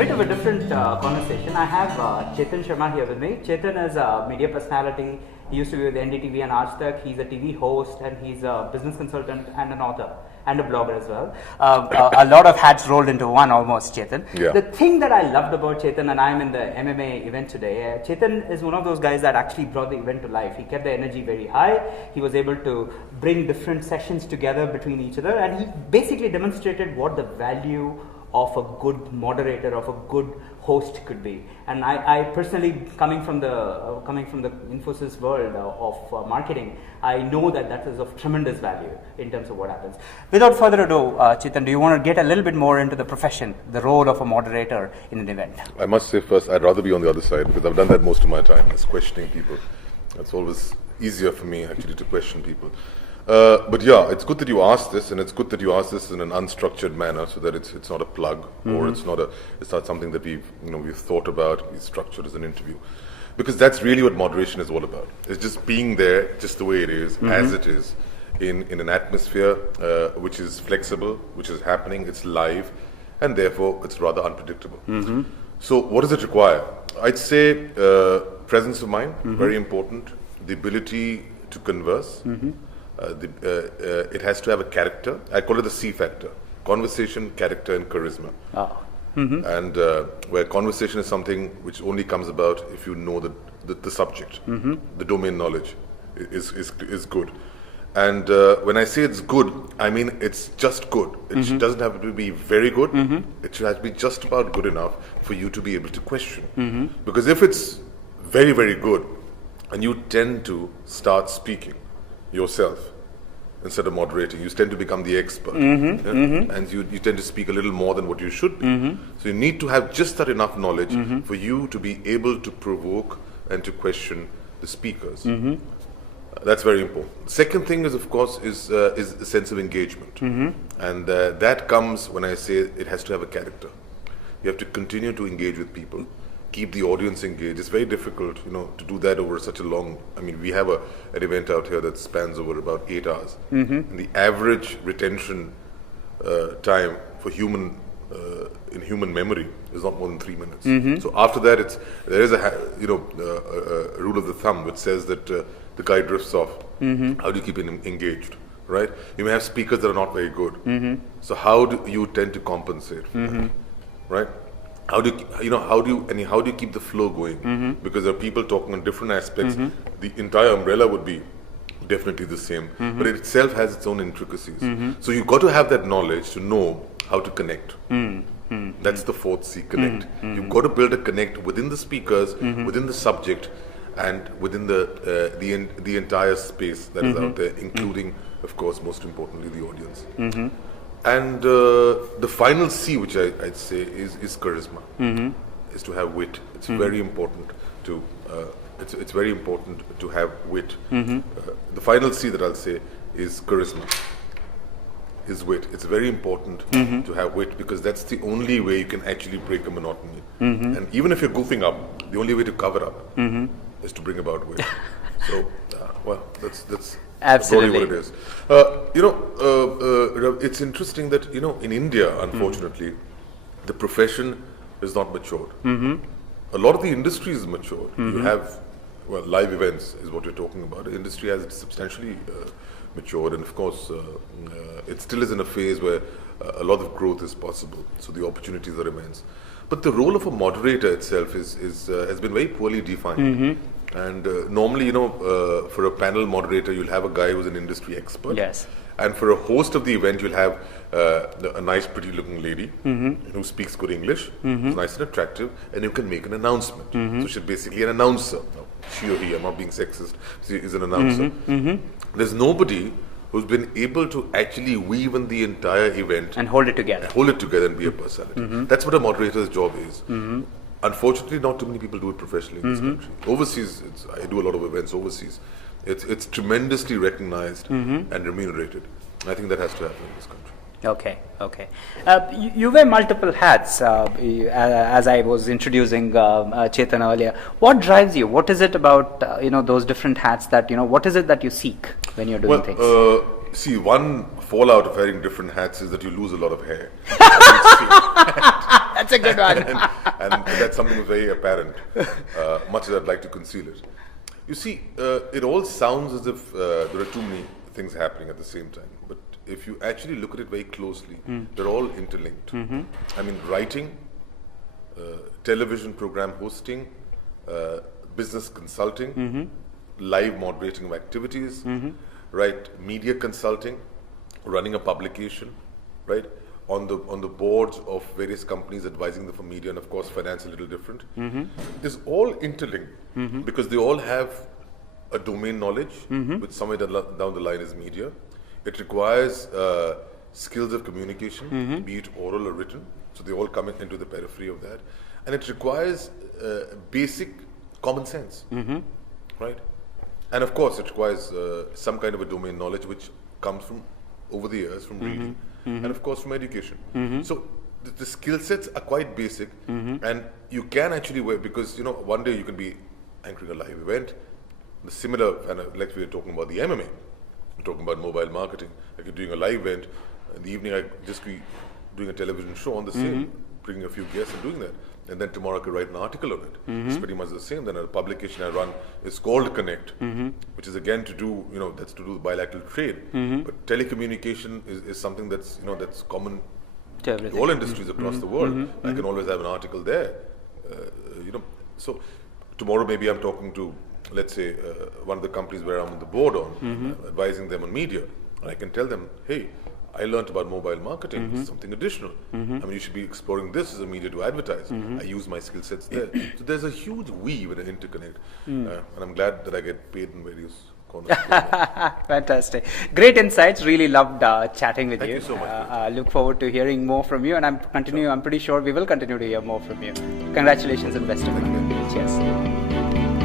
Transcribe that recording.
bit of a different conversation. I have Chetan Sharma here with me. Chetan is a media personality. He used to be with NDTV and Aaj Tak. He's a TV host and he's a business consultant and an author and a blogger as well. A lot of hats rolled into one almost, Chetan. Yeah. The thing that I loved about Chetan, and I'm in the MMA event today, Chetan is one of those guys that actually brought the event to life. He kept the energy very high. He was able to bring different sessions together between each other, and he basically demonstrated what the value of a good moderator, of a good host could be. And I personally, coming from the Infosys world of marketing, I know that is of tremendous value in terms of what happens. Without further ado, Chetan, do you want to get a little bit more into the profession, the role of a moderator in an event? I must say first, I'd rather be on the other side because I've done that most of my time, is questioning people. It's always easier for me actually to question people. But yeah, it's good that you asked this, and it's good that you asked this in an unstructured manner, so that it's not a plug, or it's not something that we've thought about, we've structured as an interview, because that's really what moderation is all about. It's just being there, just the way it is, as it is, in an atmosphere which is flexible, which is happening, it's live, and therefore it's rather unpredictable. So what does it require? I'd say presence of mind, very important. The ability to converse. It has to have a character. I call it the C factor: conversation, character, and charisma. And where conversation is something which only comes about if you know the subject, the domain knowledge is good. And when I say it's good, I mean it's just good. It doesn't have to be very good. It should have to be just about good enough for you to be able to question. Because if it's very, very good, and you tend to start speaking yourself instead of moderating, you tend to become the expert, and you tend to speak a little more than what you should be. So you need to have just that enough knowledge for you to be able to provoke and to question the speakers. That's very important. Second thing is, of course, is a sense of engagement, and that comes when I say it has to have a character. You have to continue to engage with people, keep the audience engaged. It's very difficult, to do that over such a long. I mean, we have an event out here that spans over about 8 hours. And the average retention time for in human memory is not more than 3 minutes. So after that, there is a rule of the thumb which says that the guy drifts off. How do you keep him engaged? Right? You may have speakers that are not very good. So how do you tend to compensate for that? Right? How do you keep the flow going? Because there are people talking on different aspects. The entire umbrella would be definitely the same, but it itself has its own intricacies. So you've got to have that knowledge to know how to connect. That's the fourth C, connect. You've got to build a connect within the speakers, within the subject, and within the entire space that is out there, including, of course, most importantly, the audience. And the final C, which I'd say is charisma, is to have wit. It's very important to it's very important to have wit. The final C that I'll say is charisma, is wit. It's very important to have wit, because that's the only way you can actually break a monotony. And even if you're goofing up, the only way to cover up is to bring about wit. So, well, that's absolutely what it is. It's interesting that in India, unfortunately, the profession is not matured. A lot of the industry is matured. You have live events is what you're talking about. The industry has substantially matured, and of course, it still is in a phase where a lot of growth is possible. So the opportunities are immense. But the role of a moderator itself has been very poorly defined. And normally, for a panel moderator, you'll have a guy who's an industry expert. Yes. And for a host of the event, you'll have a nice, pretty-looking lady who speaks good English, who's nice and attractive, and who can make an announcement. So she's basically an announcer. No, she or he, I'm not being sexist, she is an announcer. There's nobody who's been able to actually weave in the entire event and hold it together. And be a personality. That's what a moderator's job is. Unfortunately, not too many people do it professionally in this country. Overseas, I do a lot of events overseas. It's tremendously recognized and remunerated. I think that has to happen in this country. Okay. You wear multiple hats, as I was introducing Chetan earlier. What drives you? What is it about those different hats that what is it that you seek when you're doing things? See, one fallout of wearing different hats is that you lose a lot of hair. That's a good one. and that's something that's very apparent, much as I'd like to conceal it. You see, it all sounds as if there are too many things happening at the same time. But if you actually look at it very closely, they're all interlinked. I mean, writing, television program hosting, business consulting, live moderating of activities, right? Media consulting, running a publication, right? On the boards of various companies, advising them for media, and of course finance a little different. Is all interlinked because they all have a domain knowledge, which somewhere down the line is media. It requires skills of communication, be it oral or written. So they all come into the periphery of that, and it requires basic common sense, right? And of course, it requires some kind of a domain knowledge which comes from over the years from reading. And of course from education. So the skill sets are quite basic, and you can actually work because one day you can be anchoring a live event, the similar kind of like we were talking about the MMA, we're talking about mobile marketing, like you're doing a live event in the evening. I just be doing a television show on the same, bringing a few guests and doing that, and then tomorrow I could write an article on it. It's pretty much the same. Then a publication I run is called Connect, which is again to do that's to do with bilateral trade. But telecommunication is something that's that's common to all industries across the world. I can always have an article there. So tomorrow maybe I'm talking to, let's say, one of the companies where I'm on the board on, advising them on media, and I can tell them, hey, I learned about mobile marketing, something additional. I mean, you should be exploring this as a media to advertise. I use my skill sets there. So there's a huge weave and an interconnect. And I'm glad that I get paid in various corners. Fantastic. Great insights. Really loved chatting with you. Thank you so much. Look forward to hearing more from you, and I'm pretty sure we will continue to hear more from you. Congratulations and best of luck. Cheers.